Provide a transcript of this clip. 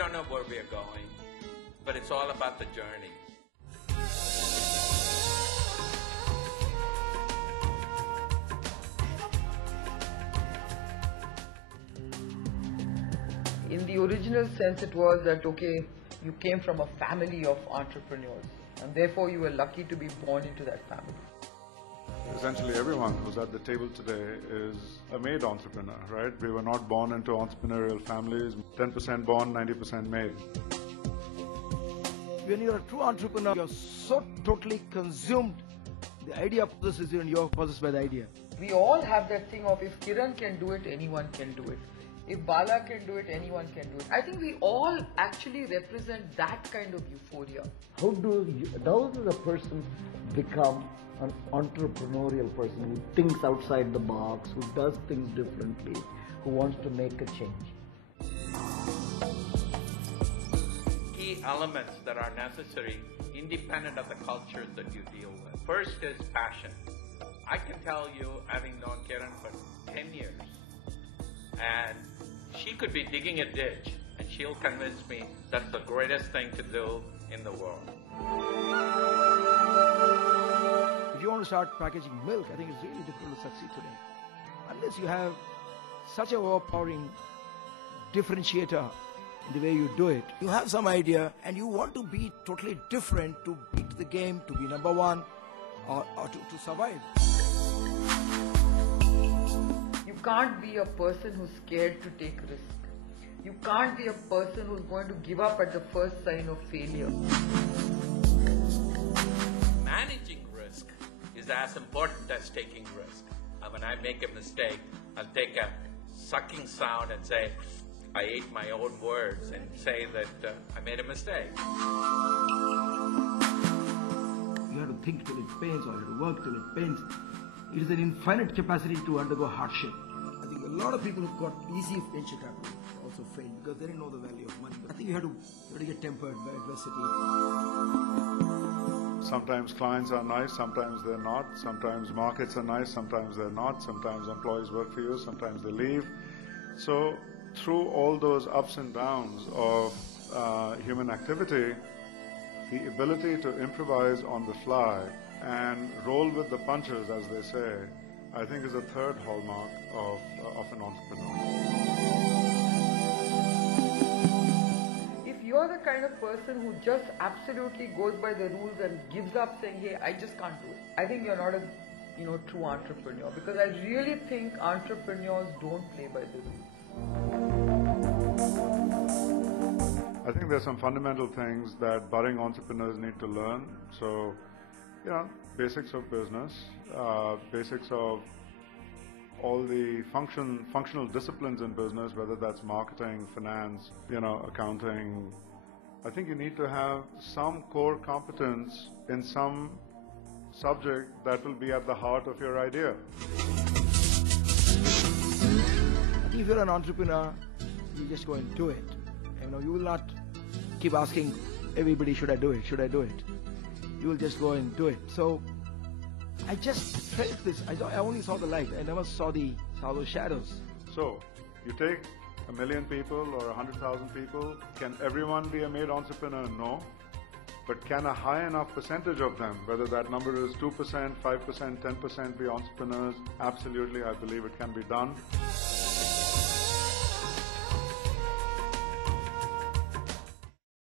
don't know where we are going, but it's all about the journey. In the original sense, it was that, okay, you came from a family of entrepreneurs, and therefore you were lucky to be born into that family. Essentially everyone who's at the table today is a made entrepreneur, right? We were not born into entrepreneurial families, 10% born, 90% made. When you're a true entrepreneur, you're so totally consumed. The idea possesses you and you're possessed by the idea. We all have that thing of, if Kiran can do it, anyone can do it. If Bala can do it, anyone can do it. I think we all actually represent that kind of euphoria. How does a person become an entrepreneurial person who thinks outside the box, who does things differently, who wants to make a change? Key elements that are necessary independent of the cultures that you deal with. First is passion. I can tell you, having known Kiran for 10 years, and she could be digging a ditch and she'll convince me that's the greatest thing to do in the world. If you want to start packaging milk, I think it's really difficult to succeed today. Unless you have such an overpowering differentiator in the way you do it. You have some idea and you want to be totally different to beat the game, to be number one, or to survive. You can't be a person who's scared to take risk. You can't be a person who's going to give up at the first sign of failure. Managing risk is as important as taking risk. And when I make a mistake, I'll take a sucking sound and say, I ate my own words, and say that I made a mistake. You have to think till it pains, or you have to work till it pains. It is an infinite capacity to undergo hardship. I think a lot of people who've got easy venture capital also fail because they didn't know the value of money. But I think you have to get tempered by adversity. Sometimes clients are nice, sometimes they're not. Sometimes markets are nice, sometimes they're not. Sometimes employees work for you, sometimes they leave. So through all those ups and downs of human activity, the ability to improvise on the fly and roll with the punches, as they say, I think is a third hallmark of an entrepreneur. If you're the kind of person who just absolutely goes by the rules and gives up saying, hey, I just can't do it, I think you're not a true entrepreneur, because I really think entrepreneurs don't play by the rules. I think there's some fundamental things that budding entrepreneurs need to learn. So, basics of business, basics of all the functional disciplines in business, whether that's marketing, finance, accounting. I think you need to have some core competence in some subject that will be at the heart of your idea. If you're an entrepreneur, you just go and do it. You will not keep asking everybody, should I do it, should I do it? You will just go and do it. So I just felt this. I only saw the light. I never saw those shadows. So you take 1 million people or 100,000 people. Can everyone be a made entrepreneur? No. But can a high enough percentage of them, whether that number is 2%, 5%, 10%, be entrepreneurs? Absolutely, I believe it can be done.